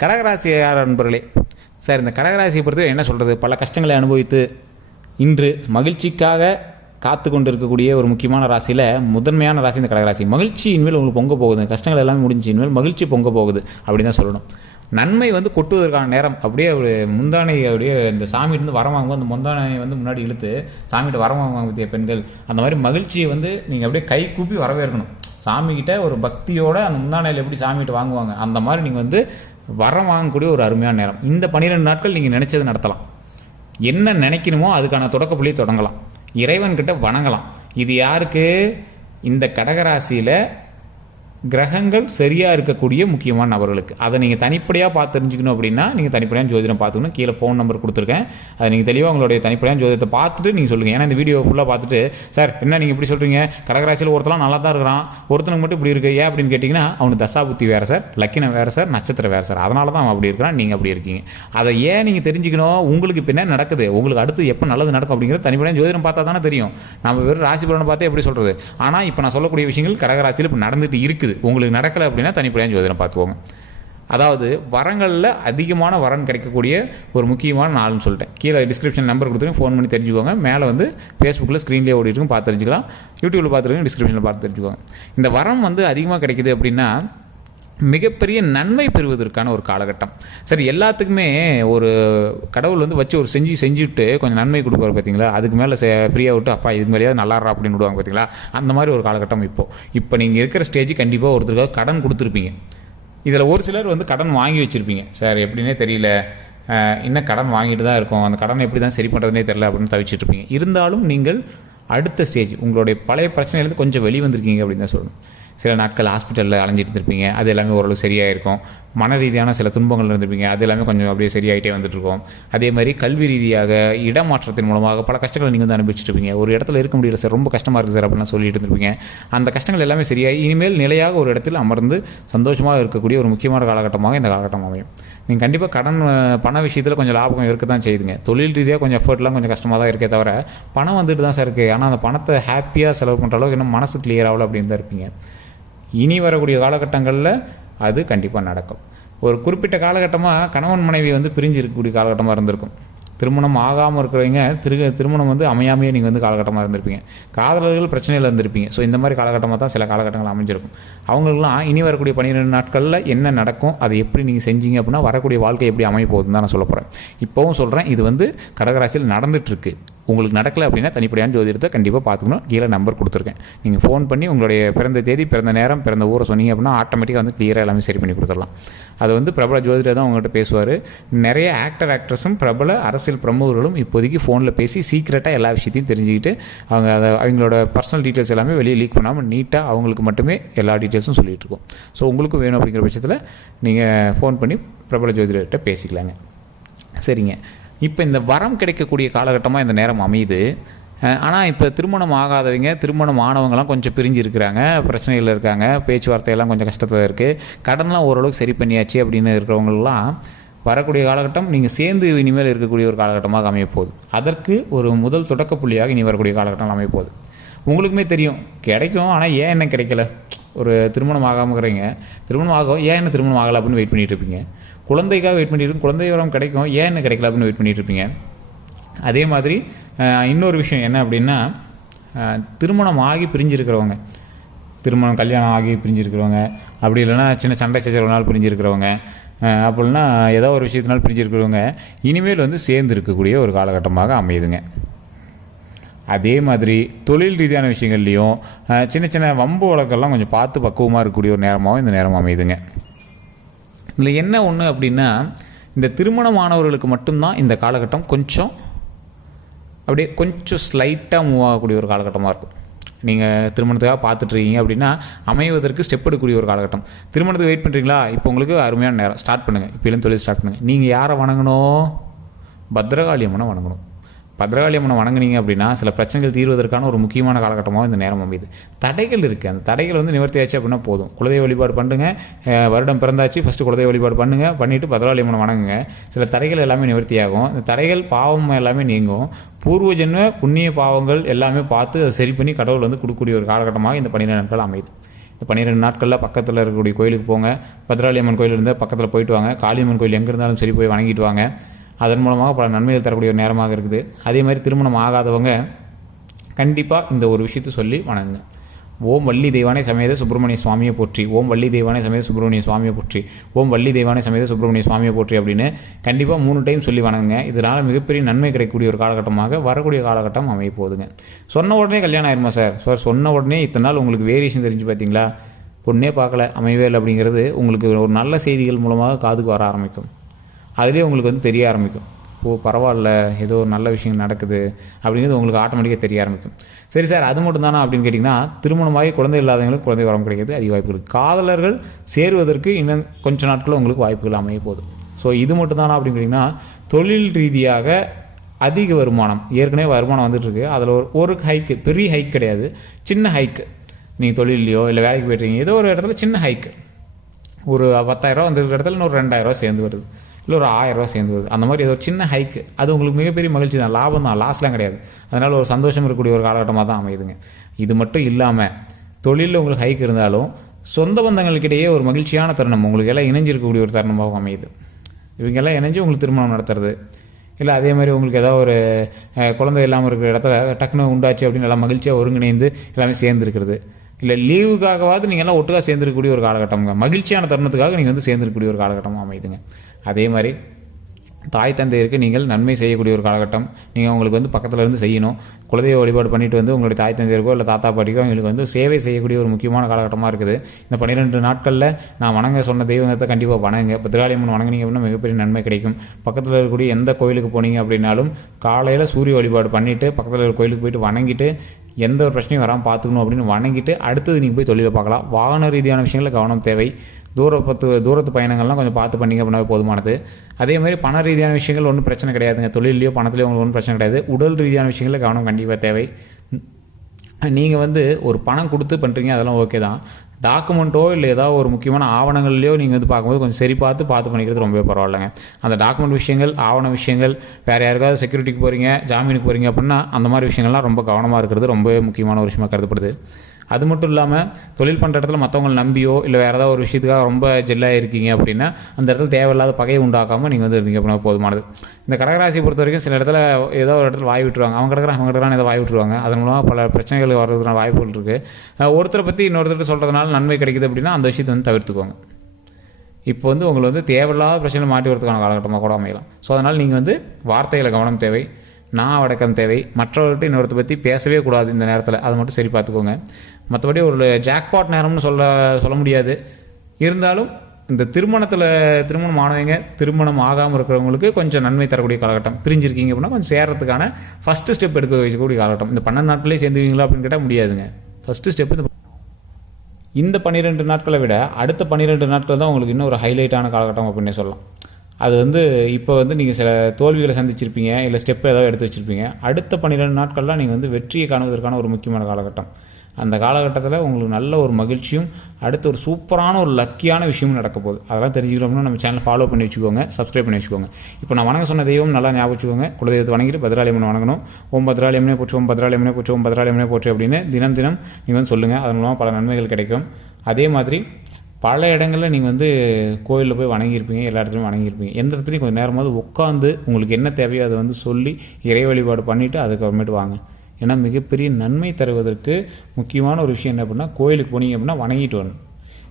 கடகராசியார் நண்பர்களே, சார் இந்த கடகராசியை பொறுத்து என்ன சொல்கிறது, பல கஷ்டங்களை அனுபவித்து இன்று மகிழ்ச்சிக்காக காத்து கொண்டு இருக்கக்கூடிய ஒரு முக்கியமான ராசியில் முதன்மையான ராசி இந்த கடகராசி. மகிழ்ச்சி இனிமேல் உங்களுக்கு பொங்க போகுது, கஷ்டங்கள் எல்லாமே முடிஞ்சு இனிமேல் மகிழ்ச்சி பொங்க போகுது அப்படின்னு தான் சொல்லணும். நன்மை வந்து கொட்டுவதற்கான நேரம். அப்படியே ஒரு முந்தானை அப்படியே இந்த சாமிகிட்ட வரம் வாங்கும்போது அந்த முந்தானை வந்து முன்னாடி இழுத்து சாமிகிட்ட வரம் வாங்குவாங்க பற்றிய பெண்கள், அந்த மாதிரி மகிழ்ச்சியை வந்து நீங்கள் அப்படியே கை கூப்பி வரவேற்கணும். சாமிகிட்ட ஒரு பக்தியோட அந்த முந்தானையில் எப்படி சாமிகிட்ட வாங்குவாங்க, அந்த மாதிரி நீங்கள் வந்து வரம் வாங்கக்கூடிய ஒரு அருமையான நேரம். இந்த 12 நாட்கள் நீங்கள் நினைச்சது நடத்தலாம். என்ன நினைக்கணுமோ அதுக்கான தொடக்க புள்ளியை தொடங்கலாம், இறைவன்கிட்ட வணங்கலாம். இது யாருக்கு? இந்த கடகராசியில் கிரகங்கள் சரியாக இருக்கக்கூடிய முக்கியமான நபர்களுக்கு. அதை நீங்கள் தனிப்படையாக பார்த்து தெரிஞ்சுக்கணும் அப்படின்னா நீங்கள் தனிப்படையான ஜோதிடம் பார்த்துக்கணும். கீழே ஃபோன் நம்பர் கொடுத்துருக்கேன், அதை நீங்கள் தெளிவாக உங்களுடைய தனிப்படையான ஜோதிடத்தை பார்த்துட்டு நீங்கள் சொல்லுங்கள். ஏன்னா இந்த வீடியோ ஃபுல்லாக பார்த்துட்டு சார் என்ன நீங்கள் இப்படி சொல்கிறீங்க, கடகராசியில் ஒருத்தலாம் நல்லா தான் இருக்கிறான், ஒருத்தனுக்கு மட்டும் இப்படி இருக்குது ஏன் அப்படின்னு கேட்டிங்கன்னா, அவனுக்கு தசாபுத்தி வேறு சார், லக்கினம் வேறு சார், நட்சத்திரம் வேறு சார், அதனால தான் அவன் அப்படி இருக்கிறான், நீங்கள் அப்படி இருக்கீங்க. அதை ஏன் நீங்கள் தெரிஞ்சுக்கணும்? உங்களுக்கு இப்போ என்ன நடக்குது, உங்களுக்கு அடுத்து எப்போ நல்லது நடக்கும் அப்படிங்கிறது தனிப்படையான ஜோதிடம் பார்த்தா தானே தெரியும். நம்ம வெறும் ராசி பலனை பார்த்தே எப்படி சொல்கிறது. ஆனால் இப்போ நான் சொல்லக்கூடிய விஷயங்கள் கடகராசியில் இப்போ நடந்துட்டு இருக்குது. உங்களுக்கு நடக்கலை அப்படின்னா தனிப்படையான ஜோதிடம் பார்த்துக்கோங்க. அதாவது வரங்களில் அதிகமான வரன் கிடைக்கக்கூடிய ஒரு முக்கியமான நாள்னு சொல்லிட்டேன். கீழே டிஸ்கிரிப்ஷன் நம்பர் கொடுத்துருங்க, ஃபோன் பண்ணி தெரிஞ்சுக்கோங்க. மேலே வந்து ஃபேஸ்புக்கில் ஸ்க்ரீன்லேயே ஓடிட்டுருக்கும், பார்த்து தெரிஞ்சுக்கலாம். யூடியூப்பில் பார்த்துருக்கோங்க, டிஸ்கிரிப்ஷனில் பார்த்து தெரிஞ்சுக்கோங்க. இந்த வரம் வந்து அதிகமாக கிடைக்குது அப்படின்னா மிகப்பெரிய நன்மை பெறுவதற்கான ஒரு காலகட்டம். சரி, எல்லாத்துக்குமே ஒரு கடவுள் வந்து வச்சு ஒரு செஞ்சுட்டு கொஞ்சம் நன்மை கொடுப்பாரு பார்த்தீங்களா, அதுக்கு மேலே ஃப்ரீயாக விட்டு அப்பா இதுக்கு மேலேயாவது நல்லாடுறா அப்படின்னு விடுவாங்க பார்த்தீங்களா, அந்த மாதிரி ஒரு காலகட்டம் இப்போ நீங்கள் இருக்கிற ஸ்டேஜ். கண்டிப்பாக ஒருத்தருக்காக கடன் கொடுத்துருப்பீங்க. இதில் ஒரு சிலர் வந்து கடன் வாங்கி வச்சுருப்பீங்க. சார் எப்படின்னே தெரியல, இன்னும் கடன் வாங்கிட்டு தான் இருக்கோம், அந்த கடனை எப்படி தான் சரி பண்ணுறதுனே தெரியல அப்படின்னு தவிச்சிட்ருப்பீங்க. இருந்தாலும் நீங்கள் அடுத்த ஸ்டேஜ் உங்களுடைய பழைய பிரச்சனையிலேருந்து கொஞ்சம் வெளிவந்திருக்கீங்க அப்படின்னு தான் சொல்லணும். சில நாட்கள் ஹாஸ்பிட்டலில் அலைஞ்சிட்டு இருந்திருப்பீங்க, அது எல்லாமே ஓரளவு சரியாக இருக்கும். மன ரீதியான சில துன்பங்கள் இருந்திருப்பீங்க, அது எல்லாமே கொஞ்சம் அப்படியே சரியாகிட்டே வந்துட்டுருக்கோம். அதே மாதிரி கல்வி ரீதியாக இடமாற்றத்தின் மூலமாக பல கஷ்டங்களை நீங்கள் வந்து அனுபவிச்சுட்டு ஒரு இடத்துல இருக்க முடியல சார், ரொம்ப கஷ்டமாக இருக்குது சார் அப்படின்லாம் சொல்லிட்டு இருந்திருப்பீங்க. அந்த கஷ்டங்கள் எல்லாமே சரியாகி இனிமேல் நிலையாக ஒரு இடத்தில் அமர்ந்து சந்தோஷமாக இருக்கக்கூடிய ஒரு முக்கியமான காலகட்டமாக இந்த காலகட்டம் அமையும். நீங்கள் கண்டிப்பாக கடன் பண விஷயத்தில் கொஞ்சம் லாபம் இருக்க தான் செய்யுதுங்க. தொழில் ரீதியாக கொஞ்சம் எஃபர்ட்லாம் கொஞ்சம் கஷ்டமாக தான் இருக்கே தவிர பணம் வந்துட்டு தான் சார் இருக்குது. ஆனால் அந்த பணத்தை ஹாப்பியாக செலவு பண்ணுற அளவுக்கு இன்னும் மனசு கிளியர் ஆகலை அப்படின்னு தான் இருப்பீங்க. இனி வரக்கூடிய காலகட்டங்களில் அது கண்டிப்பாக நடக்கும். ஒரு குறிப்பிட்ட காலகட்டமாக கணவன் மனைவி வந்து பிரிஞ்சு இருக்கக்கூடிய காலகட்டமாக இருந்திருக்கும். திருமணம் ஆகாமல் இருக்கிறவங்க திருமணம் வந்து அமையாமையே நீங்கள் வந்து காலகட்டமாக இருந்திருப்பீங்க. காதலர்கள் பிரச்சனையில் இருந்திருப்பீங்க. ஸோ இந்த மாதிரி காலகட்டமாக தான் சில காலகட்டங்கள் அமைஞ்சிருக்கும். அவங்களுக்குலாம் இனி வரக்கூடிய 12 நாட்களில் என்ன நடக்கும், அதை எப்படி நீங்கள் செஞ்சீங்க அப்படின்னா வரக்கூடிய வாழ்க்கை எப்படி அமைய போகுதுன்னு தான் நான் சொல்ல போகிறேன். இப்போவும் சொல்கிறேன், இது வந்து கடகராசியில் நடந்துகிட்ருக்கு. உங்களுக்கு நடக்கலை அப்படின்னா தனிப்படையான ஜோதிடத்தை கண்டிப்பாக பார்த்துக்கணும். கீழே நம்பர் கொடுத்துருக்கேன், நீங்கள் ஃபோன் பண்ணி உங்களுடைய பிறந்த தேதி, பிறந்த நேரம், பிறந்த ஊரை சொன்னீங்க அப்படின்னா ஆட்டோமேட்டிக்காக வந்து கிளியராக எல்லாமே சரி பண்ணி கொடுத்துடலாம். அது வந்து பிரபல ஜோதிடர் தான் உங்கள்கிட்ட பேசுவார். நிறைய ஆக்ட்ரஸும் பிரபல அரசியல் பிரமுகர்களும் இப்போதைக்கு ஃபோனில் பேசி சீக்கிரட்டாக எல்லா விஷயத்தையும் தெரிஞ்சுக்கிட்டு அவங்களோட பர்சனல் டீட்டெயில்ஸ் எல்லாமே வெளியே லீக் பண்ணாமல் நீட்டாக அவங்களுக்கு மட்டுமே எல்லா டீட்டெயில்ஸும் சொல்லிகிட்டு இருக்கோம். ஸோ உங்களுக்கு வேணும் அப்படிங்கிற பட்சத்தில் நீங்கள் ஃபோன் பண்ணி பிரபல ஜோதிடர்கிட்ட பேசிக்கலாங்க. சரிங்க, இப்போ இந்த வரம் கிடைக்கக்கூடிய காலகட்டமாக இந்த நேரம் அமையுது. ஆனால் இப்போ திருமணம் ஆகாதவங்க, திருமணம் ஆனவங்கலாம் கொஞ்சம் பிரிஞ்சு இருக்கிறாங்க, பிரச்சனைகள் இருக்காங்க, பேச்சுவார்த்தையெல்லாம் கொஞ்சம் கஷ்டத்தில் இருக்குது, கடன்லாம் ஓரளவுக்கு சரி பண்ணியாச்சு அப்படின்னு இருக்கிறவங்களெலாம் வரக்கூடிய காலகட்டம் நீங்கள் சேர்ந்து இனிமேல் இருக்கக்கூடிய ஒரு காலகட்டமாக அமையப்போகுது. அதற்கு ஒரு முதல் தொடக்க புள்ளியாக இனி வரக்கூடிய காலகட்டம் அமையப்போகுது. உங்களுக்குமே தெரியும் கிடைக்கும், ஆனால் ஏன் என்ன கிடைக்கல. ஒரு திருமணம் ஆகாமக்கிறீங்க, திருமணம் ஆகும் ஏன் என்ன திருமணம் ஆகலை அப்படின்னு வெயிட் பண்ணிகிட்டு இருப்பீங்க. குழந்தைக்காக வெயிட் பண்ணிட்டு குழந்தை வரம் கிடைக்கும், ஏன் என்ன கிடைக்கல அப்படின்னு வெயிட் பண்ணிகிட்டு இருப்பீங்க. அதே மாதிரி இன்னொரு விஷயம் என்ன அப்படின்னா, திருமணம் ஆகி பிரிஞ்சிருக்கிறவங்க, கல்யாணம் ஆகி பிரிஞ்சிருக்கிறவங்க, அப்படி இல்லைன்னா சின்ன சண்டை சச்சரவுனால் பிரிஞ்சிருக்கிறவங்க, அப்படின்னா ஏதோ ஒரு விஷயத்தினால் பிரிஞ்சிருக்கிறவங்க இனிமேல் வந்து சேர்ந்து இருக்கக்கூடிய ஒரு காலகட்டமாக அமையுதுங்க. அதே மாதிரி தொழில் ரீதியான விஷயங்கள்லையும் சின்ன சின்ன வம்பு வழக்கெல்லாம் கொஞ்சம் பார்த்து பக்குவமாக இருக்கக்கூடிய ஒரு நேரமாகவும் இந்த நேரம் அமையுதுங்க. இதில் என்ன ஒன்று அப்படின்னா, இந்த திருமணமானவர்களுக்கு மட்டும்தான் இந்த காலகட்டம் கொஞ்சம் அப்படியே கொஞ்சம் ஸ்லைட்டாக மூவ் ஆகக்கூடிய ஒரு காலகட்டமாக இருக்கும். நீங்கள் திருமணத்துக்காக பார்த்துட்ருக்கீங்க அப்படின்னா அமைவதற்கு ஸ்டெப் எடுக்கக்கூடிய ஒரு காலகட்டம். திருமணத்துக்கு வெயிட் பண்ணுறீங்களா, இப்போ உங்களுக்கு அருமையான நேரம், ஸ்டார்ட் பண்ணுங்கள். இப்போலேருந்து தொழில் ஸ்டார்ட் பண்ணுங்கள். நீங்கள் யாரை வணங்கணும்? பத்ரகாளி அம்மனை வணங்கணும். பத்ரகாளி அம்மனை வணங்குனீங்க அப்படின்னா சில பிரச்சனைகள் தீர்வதற்கான ஒரு முக்கியமான காலகட்டமாக இந்த நேரம் அமையுது. தடைகள் இருக்குது, அந்த தடைகள் வந்து நிவர்த்தியாச்சு அப்படின்னா போதும். குலதெய்வ வழிபாடு பண்ணுங்கள். வருடம் பிறந்தாச்சு ஃபஸ்ட்டு குலதெய்வ வழிபாடு பண்ணுங்கள், பண்ணிவிட்டு பத்ரகாளி அம்மனை வணங்குங்க. சில தடைகள் எல்லாமே நிவர்த்தியாகும். இந்த தடைகள் பாவம் எல்லாமே நீங்கும். பூர்வ ஜென்ம புண்ணிய பாவங்கள் எல்லாமே பார்த்து அதை சரி பண்ணி கடவுள் வந்து கொடுக்கக்கூடிய ஒரு காலகட்டமாக இந்த 12 நாட்கள் அமையுது. இந்த 12 நாட்களில் பக்கத்தில் இருக்கக்கூடிய கோயிலுக்கு போங்க. பத்ராளியம்மன் கோயில் இருந்தால் பக்கத்தில் போயிட்டு வாங்க. காளியம்மன் கோயில் எங்கே இருந்தாலும் சரி போய் வணங்கிட்டு வாங்க. அதன் மூலமாக பல நன்மைகள் தரக்கூடிய ஒரு நேரமாக இருக்குது. அதே மாதிரி திருமணம் ஆகாதவங்க கண்டிப்பாக இந்த ஒரு விஷயத்தை சொல்லி வணங்குங்க. ஓம் வள்ளி தெய்வானை சமேத சுப்பிரமணிய சுவாமியை போற்றி, ஓம் வள்ளி தெய்வானை சமேத சுப்பிரமணிய சுவாமியை போற்றி, ஓம் வள்ளி தெய்வானை சமேத சுப்பிரமணிய சுவாமியை போற்றி அப்படின்னு கண்டிப்பாக 3 டைம் சொல்லி வணங்குங்க. இதனால் மிகப்பெரிய நன்மை கிடைக்கக்கூடிய ஒரு காலகட்டமாக வரக்கூடிய காலகட்டம் அமைய போகுதுங்க. சொன்ன உடனே கல்யாணம் ஆயிருமா சார்? சொன்ன உடனே இத்தனை நாள் உங்களுக்கு வேரியேஷன் தெரிஞ்சு பார்த்தீங்களா, பொண்ணே பார்க்கல அமையவே இல்லை அப்படிங்கிறது உங்களுக்கு ஒரு நல்ல செய்திகள் மூலமாக காதுக்கு வர ஆரம்பிக்கும். அதுலேயே உங்களுக்கு வந்து தெரிய ஆரம்பிக்கும், ஓ பரவாயில்ல ஏதோ ஒரு நல்ல விஷயம் நடக்குது அப்படிங்கிறது உங்களுக்கு ஆட்டோமேட்டிக்காக தெரிய ஆரம்பிக்கும். சரி சார், அது மட்டும் தானா அப்படின்னு கேட்டிங்கன்னா, திருமணமாகி குழந்தை இல்லாதவங்களுக்கு குழந்தை வரம் கிடைக்கிறது அதிக வாய்ப்பு இருக்குது. காதலர்கள் சேருவதற்கு இன்னும் கொஞ்சம் நாட்கள் உங்களுக்கு வாய்ப்புகள் அமைய போகுது. ஸோ இது மட்டும் தானா அப்படின்னு கேட்டிங்கன்னா, தொழில் ரீதியாக அதிக வருமானம், ஏற்கனவே வருமானம் வந்துட்டுருக்கு, அதில் ஒரு ஹைக்கு, பெரிய ஹைக் கிடையாது, சின்ன ஹைக்கு. நீங்கள் தொழிலையோ இல்லை வேலைக்கு போய்ட்டுருக்கீங்க, ஏதோ ஒரு இடத்துல சின்ன ஹைக்கு, ஒரு 10,000 வந்துருக்கிற இடத்துல இன்னொரு 2,000 சேர்ந்து வருது, இல்லை ஒரு 1,000 சேர்ந்து வருது. அந்த மாதிரி ஏதோ ஒரு சின்ன ஹைக்கு, அது உங்களுக்கு மிகப்பெரிய மகிழ்ச்சி தான், லாபம் தான், லாஸ்லாம் கிடையாது. அதனால் ஒரு சந்தோஷம் இருக்கக்கூடிய ஒரு காலகட்டமாக தான் அமையுதுங்க. இது மட்டும் இல்லாமல் தொழிலில் உங்களுக்கு ஹைக் இருந்தாலும் சொந்த பந்தங்களுக்கிடையே ஒரு மகிழ்ச்சியான தருணம் உங்களுக்கு எல்லாம் இணைஞ்சிருக்கக்கூடிய ஒரு தருணமாக அமையுது. இவங்கெல்லாம் இணைஞ்சு உங்களுக்கு திருமணம் நடத்துறது, இல்லை அதே மாதிரி உங்களுக்கு ஏதாவது ஒரு குழந்தை இல்லாமல் இருக்கிற இடத்துல டக்குன்னு உண்டாச்சு அப்படின்னு எல்லாம் மகிழ்ச்சியாக ஒருங்கிணைந்து எல்லாமே சேர்ந்துருக்கிறது, இல்லை லீவுக்காகவாது நீங்கள் எல்லாம் ஒட்டுக்காக சேர்ந்துருக்கக்கூடிய ஒரு காலகட்டம்ங்க. மகிழ்ச்சியான தருணத்துக்காக நீங்கள் வந்து சேர்ந்துருக்கக்கூடிய ஒரு காலகட்டமாக அமையுதுங்க. அதே மாதிரி தாய் தந்தையருக்கு நீங்கள் நன்மை செய்யக்கூடிய ஒரு காலகட்டம். நீங்கள் உங்களுக்கு வந்து பக்கத்தில் இருந்து செய்யணும். குலதெய்வ வழிபாடு பண்ணிட்டு வந்து உங்களுடைய தாய் தந்தையருக்கோ இல்லை தாத்தா பாட்டிக்கோ அவங்களுக்கு வந்து சேவை செய்யக்கூடிய ஒரு முக்கியமான காலகட்டமாக இருக்குது. இந்த 12 நாட்களில் நான் வணங்க சொன்ன தெய்வத்தை கண்டிப்பாக வணங்குங்க. பத்ராளியம்மன் வணங்கினீங்க அப்படின்னா மிகப்பெரிய நன்மை கிடைக்கும். பக்கத்தில் இருக்கக்கூடிய எந்த கோயிலுக்கு போனீங்க அப்படின்னாலும் காலையில் சூரிய வழிபாடு பண்ணிவிட்டு பக்கத்தில் இருக்கிற கோயிலுக்கு போயிட்டு வணங்கிட்டு எந்த ஒரு பிரச்சனையும் வராமல் பார்த்துக்கணும் அப்படின்னு வணங்கிட்டு அடுத்தது நீங்கள் போய் தொழிலை பார்க்கலாம். வாகன ரீதியான விஷயங்களில் கவனம் தேவை. தூரத்து பயணங்கள்லாம் கொஞ்சம் பார்த்து பண்ணிங்க அப்படின்னாவே போதுமானது. அதே மாதிரி பண ரீதியான விஷயங்கள் ஒன்றும் பிரச்சனை கிடையாதுங்க. தொழிலையோ பணத்துலையோ உங்களுக்கு ஒன்றும் பிரச்சனை கிடையாது. உடல் ரீதியான விஷயங்களில் கவனம் கண்டிப்பாக தேவை. நீங்கள் வந்து ஒரு பணம் கொடுத்து பண்ணுறீங்க, அதெல்லாம் ஓகே தான். டாக்குமெண்ட்டோ இல்லை ஏதாவது ஒரு முக்கியமான ஆவணங்கள்லையோ நீங்கள் வந்து பார்க்கும்போது கொஞ்சம் சரி பார்த்து பண்ணிக்கிறது ரொம்பவே பரவாயில்லைங்க. அந்த டாக்குமெண்ட் விஷயங்கள், ஆவண விஷயங்கள், வேறு யாருக்காவது செக்யூரிட்டிக்கு போகிறீங்க, ஜாமீனுக்கு போகிறீங்க அப்படின்னா அந்த மாதிரி விஷயங்கள்லாம் ரொம்ப கவனமாக இருக்கிறது ரொம்பவே முக்கியமான ஒரு விஷயமாக கருதப்படுது. அது மட்டும் இல்லாமல் தொழில் பண்ணுற இடத்துல மற்றவங்களை நம்பியோ இல்லை வேறு ஏதாவது ஒரு விஷயத்துக்காக ரொம்ப ஜெல்லாக இருக்கீங்க அப்படின்னா அந்த இடத்துல தேவையில்லாத பகையை உண்டாக்காமல் நீங்கள் வந்து இருந்தீங்க அப்படின்னா போதுமானது. இந்த கடகராசியை பொறுத்த வரைக்கும் சில இடத்துல ஏதோ ஒரு இடத்துல வாய் விட்டுருவாங்க, அவங்க கிடக்கிறான் ஏதோ வாய் விட்டுருவாங்க. அதன் மூலமாக பல பிரச்சனைகள் வர்றதுக்கான வாய்ப்புகள் இருக்குது. ஒருத்தரை பற்றி இன்னொருத்தர் சொல்கிறதுனால நன்மை கிடைக்குது அப்படின்னா அந்த விஷயத்தை வந்து தவிர்த்துக்கோங்க. இப்போ வந்து உங்களை வந்து தேவையில்லாத பிரச்சனை மாட்டி வரதுக்கான காலகட்டமாக கூட அமையலாம். ஸோ அதனால் நீங்கள் வந்து வார்த்தையில் கவனம் தேவை, நான் அடக்கம் தேவை. மற்றவர்கிட்ட இன்னொருத்த பற்றி பேசவே கூடாது இந்த நேரத்தில், அதை மட்டும் சரி பார்த்துக்கோங்க. மற்றபடி ஒரு ஜாக்பாட் நேரம்னு சொல்ல முடியாது. இருந்தாலும் இந்த திருமணம் ஆனவங்க, திருமணம் ஆகாமல் இருக்கிறவங்களுக்கு கொஞ்சம் நன்மை தரக்கூடிய காலகட்டம். பிரிஞ்சிருக்கீங்க அப்படின்னா கொஞ்சம் சேர்றதுக்கான ஃபஸ்ட்டு ஸ்டெப் எடுக்க வைக்கக்கூடிய காலகட்டம். இந்த 12 நாட்களே சேர்ந்துவீங்களா அப்படின்னு கேட்டால் முடியாதுங்க. ஃபஸ்ட்டு ஸ்டெப்பு இந்த 12 நாட்களை விட அடுத்த 12 நாட்கள் தான் உங்களுக்கு இன்னும் ஒரு ஹைலைட்டான காலகட்டம் அப்படின்னே சொல்லலாம். அது வந்து இப்போ வந்து நீங்கள் சில தோல்விகளை சந்திச்சிருப்பீங்க, இல்லை ஸ்டெப் ஏதாவது எடுத்து வச்சுருப்பீங்க. அடுத்த 12 நாட்கள்லாம் நீங்கள் வந்து வெற்றியை காணுவதற்கான ஒரு முக்கியமான காலகட்டம். அந்த காலகட்டத்தில் உங்களுக்கு நல்ல ஒரு மகிழ்ச்சியும் அடுத்து ஒரு சூப்பரான ஒரு லக்கியான விஷயமும் நடக்க போகுது. அதெல்லாம் தெரிஞ்சுக்கிறோம்னா நம்ம சேனல் ஃபாலோ பண்ணி வச்சுக்கோங்க, சப்ஸ்கிரைப் பண்ணி வச்சுக்கோங்க. இப்போ நான் வணங்க சொன்ன தெய்வம் நல்லா ஞாபகம் வச்சுக்கோங்க. குலதெய்வத்தை வணங்கிட்டு பத்ராளியம்மன் வணங்கணும். ஓம் பத்ராளியம்மனே போற்றி, ஓம் பத்ராளியம்மனே போற்றி, ஓம் பத்ராளியம்மனே போற்றி அப்படின்னு தினம் நீங்கள் வந்து சொல்லுங்கள். அதன் மூலமாக பல நன்மைகள் கிடைக்கும். அதே மாதிரி பல இடங்களில் நீங்கள் வந்து கோயிலில் போய் வணங்கியிருப்பீங்க, எல்லா இடத்துலையும் வணங்கியிருப்பீங்க. எந்த இடத்துலையும் கொஞ்சம் நேரமாவது உட்காந்து உங்களுக்கு என்ன தேவையோ அதை வந்து சொல்லி இறை வழிபாடு பண்ணிவிட்டு அதுக்கப்புறமேட்டு வாங்க. ஏன்னா மிகப்பெரிய நன்மை தருவதற்கு முக்கியமான ஒரு விஷயம் என்ன அப்படின்னா, கோயிலுக்கு போனீங்க அப்படின்னா வணங்கிட்டு வரணும்.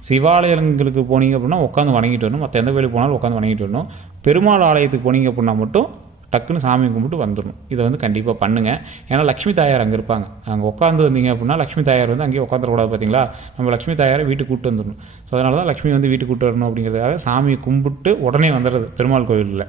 சிவாலயங்களுக்கு போனீங்க அப்படின்னா உட்காந்து வணங்கிட்டு வரணும். மற்ற எந்த கோயிலுக்கு போனாலும் உட்காந்து வணங்கிட்டு வரணும். பெருமாள் ஆலயத்துக்கு போனீங்க அப்படின்னா மட்டும் டக்குன்னு சாமி கும்பிட்டு வந்துடணும். இதை வந்து கண்டிப்பாக பண்ணுங்கள். ஏன்னா லக்ஷ்மி தாயார் அங்கே இருப்பாங்க. அங்கே உட்காந்து வந்தீங்க அப்படின்னா லக்ஷ்மி தாயார் வந்து அங்கேயே உட்காந்துடக்கூடாது. பார்த்தீங்களா, நம்ம லக்ஷ்மி தாயாரை வீட்டுக்கு கூப்பிட்டு வந்துடணும். ஸோ அதனால தான் லக்ஷ்மி வந்து வீட்டுக்கு கூப்பிட்டு வரணும் அப்படிங்கிறதுக்காக சாமியை கும்பிட்டு உடனே வந்துடுறது பெருமாள் கோயிலில்.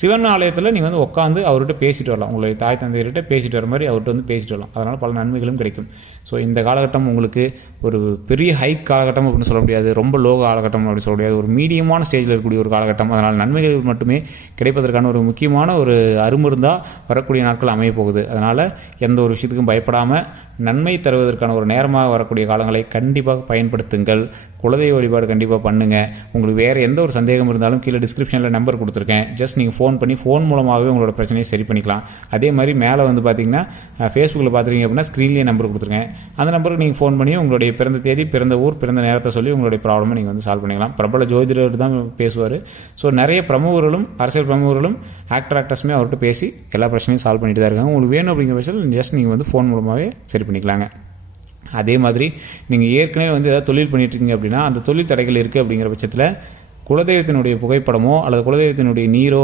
சிவன் ஆலயத்தில் நீங்கள் வந்து உட்காந்து அவர்கிட்ட பேசிட்டு வரலாம். உங்களுடைய தாய் தந்தையர்கிட்ட பேசிட்டு வர மாதிரி அவர்கிட்ட வந்து பேசிட்டு வரலாம். அதனால் பல நன்மைகளும் கிடைக்கும். ஸோ இந்த காலகட்டம் உங்களுக்கு ஒரு பெரிய ஹைக் காலகட்டம் அப்படின்னு சொல்ல முடியாது, ரொம்ப லோ காலகட்டம் அப்படின்னு சொல்ல முடியாது, ஒரு மீடியமான ஸ்டேஜில் இருக்கக்கூடிய ஒரு காலகட்டம். அதனால் நன்மைகள் மட்டுமே கிடைப்பதற்கான ஒரு முக்கியமான ஒரு அருமருந்தாக வரக்கூடிய நாட்கள் அமைய போகுது. அதனால் எந்த ஒரு விஷயத்துக்கும் பயப்படாமல் நன்மை தருவதற்கான ஒரு நேரமாக வரக்கூடிய காலங்களை கண்டிப்பாக பயன்படுத்துங்கள். குலதெய்வ வழிபாடு கண்டிப்பாக பண்ணுங்கள். உங்களுக்கு வேறு எந்த ஒரு சந்தேகம் இருந்தாலும் கீழே டிஸ்கிரிப்ஷனில் நம்பர் கொடுத்துருக்கேன். ஜஸ்ட் நீங்கள் ஃபோன் பண்ணி ஃபோன் மூலமாகவே உங்களோட பிரச்சனையை சரி பண்ணிக்கலாம். அதே மாதிரி மேலே வந்து பார்த்தீங்கன்னா ஃபேஸ்புக்கில் பார்த்துருக்கீங்க அப்படின்னா ஸ்க்ரீன்லேயே நம்பர் கொடுத்துருக்கேன். அந்த நம்பருக்கு நீங்கள் ஃபோன் பண்ணி உங்களுடைய பிறந்த தேதி, பிறந்த ஊர், பிறந்த நேரத்தை சொல்லி உங்களுடைய ப்ராப்ளமை நீங்கள் வந்து சால்வ் பண்ணிக்கலாம். பிரபல ஜோதிடர் தான் பேசுவார். ஸோ நிறைய பிரமுகர்களும் அரசியல் பிரமுகர்களும் ஆக்டர்ஸுமே அவர்கிட்ட பேசி எல்லா பிரச்சனையும் சால்வ் பண்ணிட்டு தான் இருக்காங்க. உங்களுக்கு வேணும் அப்படிங்கிற பட்சத்தில் ஜஸ்ட் நீங்கள் வந்து ஃபோன் மூலமாகவே சரி பண்ணிக்கலாங்க. அதே மாதிரி நீங்கள் ஏற்கனவே வந்து ஏதாவது தொழில் பண்ணிட்டுருக்கீங்க அப்படின்னா அந்த தொழில் தடைகள் இருக்குது அப்படிங்கிற பட்சத்தில் குலதெய்வத்தினுடைய புகைப்படமோ அல்லது குலதெய்வத்தினுடைய நீரோ